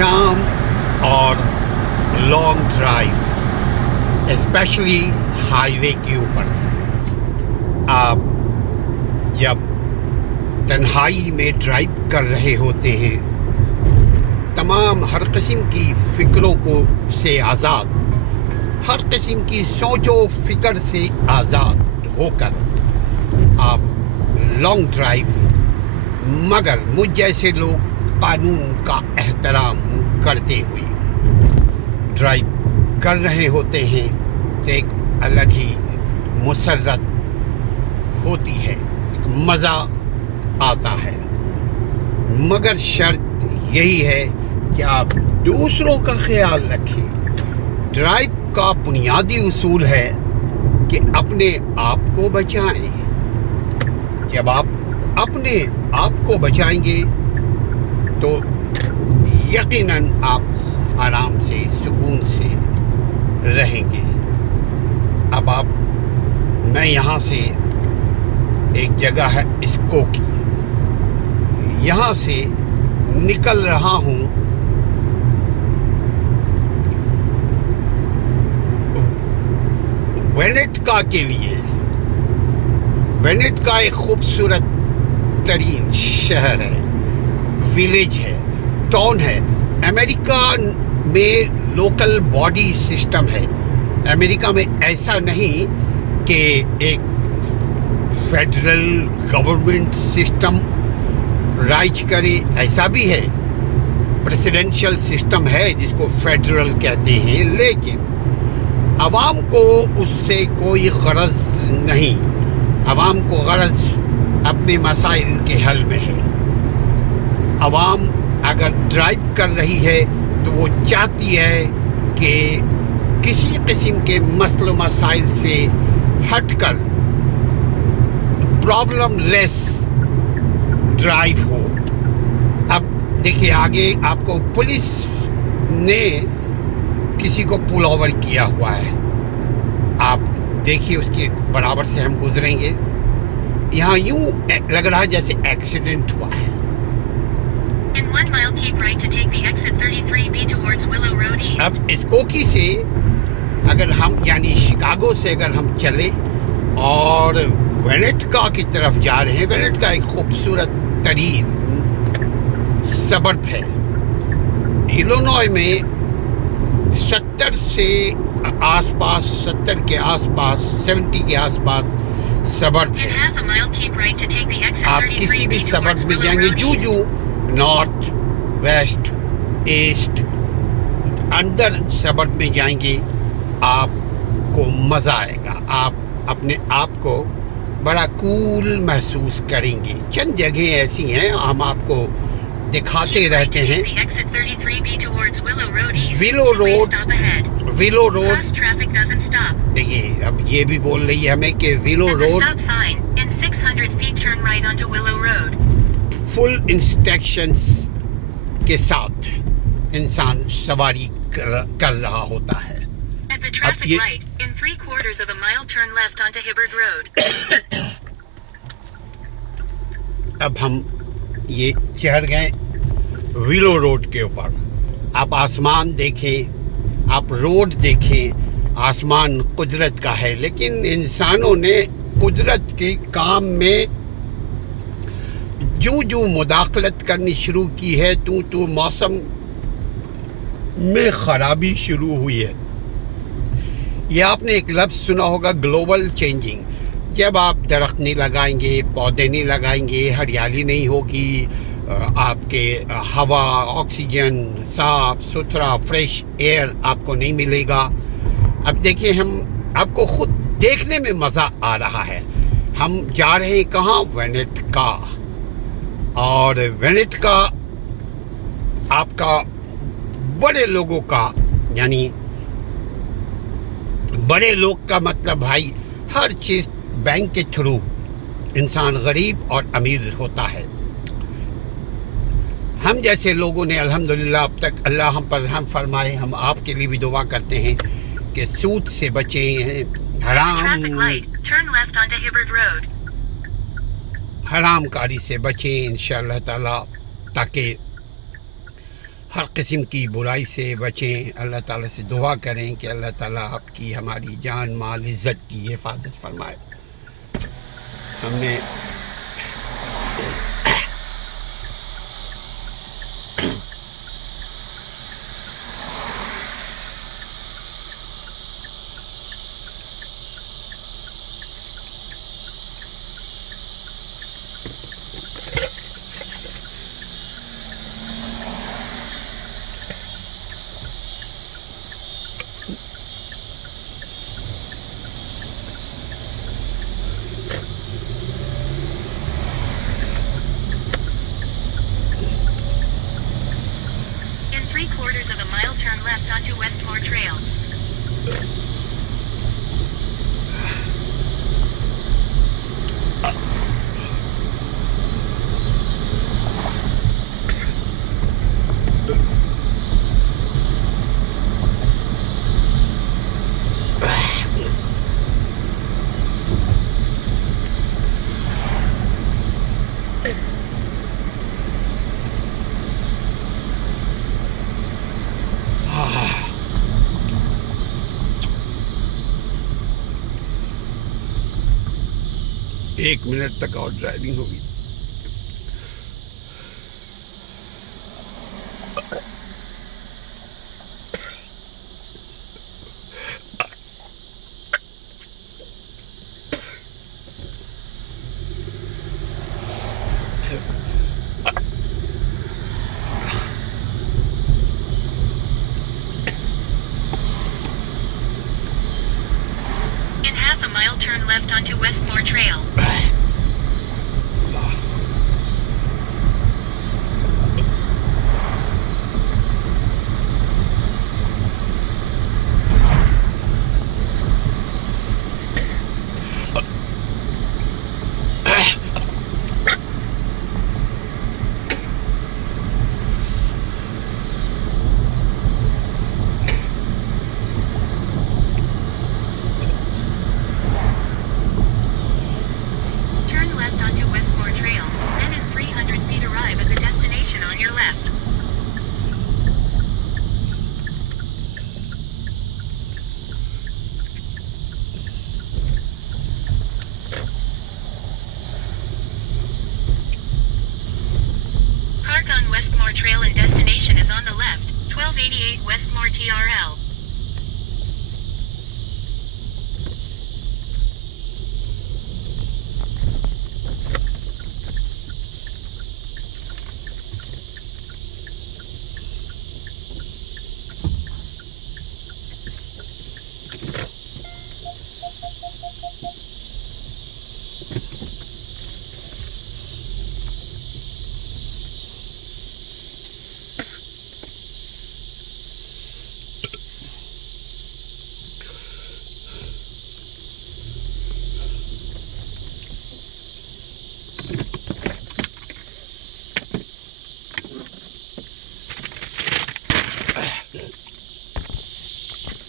शाम और long drive, specially highway के ऊपर आप जब तन्हाई में ड्राइव कर रहे होते हैं, तमाम हर किस्म की फ़िक्रों को से आज़ाद, हर किस्म की सोचो फ़िक्र से आज़ाद होकर आप लॉन्ग ड्राइव, मगर मुझ जैसे लोग कानून का एहतराम करते हुए ड्राइव कर रहे होते हैं, तो एक अलग ही मुसर्रत होती है, एक मज़ा आता है। मगर शर्त यही है कि आप दूसरों का ख्याल रखें। ड्राइव का बुनियादी उसूल है कि अपने आप को बचाएं। जब आप अपने आप को बचाएंगे तो यकीनन आप आराम से, सुकून से रहेंगे। अब मैं यहाँ से, एक जगह है स्कोकी, यहाँ से निकल रहा हूँ वेनेटका के लिए। वेनेटका एक खूबसूरत तरीन शहर है, विलेज है, टाउन है। अमेरिका में लोकल बॉडी सिस्टम है। अमेरिका में ऐसा नहीं कि एक फेडरल गवर्नमेंट सिस्टम राइज करे, ऐसा भी है। प्रेसिडेंशियल सिस्टम है जिसको फेडरल कहते हैं, लेकिन अवाम को उससे कोई गरज नहीं। अवाम को गरज अपने मसाइल के हल में है। अवाम अगर ड्राइव कर रही है तो वो चाहती है कि किसी किस्म के मसले मसाइल से हटकर प्रॉब्लम लेस ड्राइव हो। अब देखिए, आगे आपको पुलिस ने किसी को पुल ओवर किया हुआ है, आप देखिए उसके बराबर से हम गुजरेंगे। यहाँ यूं लग रहा है जैसे एक्सीडेंट हुआ है। In 1 mile, keep right to take the exit 33B towards Willow Road East. अब स्कोकी से अगर हम, यानी शिकागो से अगर हम चले और वेनेटका की तरफ जा रहे हैं, वेनेटका एक खूबसूरत तरीन सबर्ब है। इलिनॉय में 70 से आसपास, 70 के आसपास, 70 के आसपास सबर्ब In है। half a mile, keep right to take the exit आप किसी भी 33B सबर्ब towards में Willow जाएंगे, Road जू East. जू नॉर्थ, वेस्ट, ईस्ट, अंदर सबर्ब में जाएंगे, आपको मज़ा आएगा। आप अपने आप को बड़ा कूल महसूस करेंगे। चंद जगह ऐसी हैं, हम आपको दिखाते Keep right रहते to हैं। take the exit 33B towards Willow Road East. Willow Two-way Road. stop ahead. Willow road, Cross traffic doesn't stop. देखिए अब ये भी बोल रही है हमें कि willow At the road stop sign, in 600 feet, turn right onto Willow Road. Full instructions के साथ इंसान सवारी कर रहा होता है। At the traffic ये- light, in 3/4 of a mile, turn left onto Hibbard Road. अब हम ये चढ़ गए विलो रोड के ऊपर। आप आसमान देखें, आप रोड देखें, आसमान कुदरत का है, लेकिन इंसानों ने कुदरत के काम में जो जो मुदाखलत करनी शुरू की है, तो मौसम में ख़राबी शुरू हुई है। ये आपने एक लफ्ज़ सुना होगा, ग्लोबल चेंजिंग। जब आप दरख्त नहीं लगाएंगे, पौधे नहीं लगाएंगे, हरियाली नहीं होगी, आपके हवा, ऑक्सीजन, साफ सुथरा फ्रेश एयर आपको नहीं मिलेगा। अब देखिए, हम आपको खुद देखने में मज़ा आ रहा है। हम जा रहे हैं कहाँ? वेनेटका। और वेनेटका आपका बड़े लोगों का, यानी बड़े लोग का मतलब भाई हर चीज़ बैंक के थ्रू इंसान गरीब और अमीर होता है। हम जैसे लोगों ने अल्हम्दुलिल्लाह अब तक अल्लाह हम पर रहम फरमाए, हम आपके लिए भी दुआ करते हैं कि सूद से बचें, Traffic light, turn left onto Hibbard Road. हरामकारी से बचें इंशाअल्लाह ताला, ताकि ہر قسم کی برائی سے بچیں. اللہ تعالیٰ سے دعا کریں کہ اللہ تعالیٰ آپ کی ہماری جان مال عزت کی حفاظت فرمائے. ہم نے In 3/4 of a mile, turn left onto Westmore Trail. ایک منٹ تک اور ڈرائیونگ ہوگی. In half a mile, turn left onto Westmore Trail. Turn left onto Westmore Trail, then in 300 feet arrive at the destination on your left. Park on Westmore Trail and destination is on the left, 1288 Westmore TRL.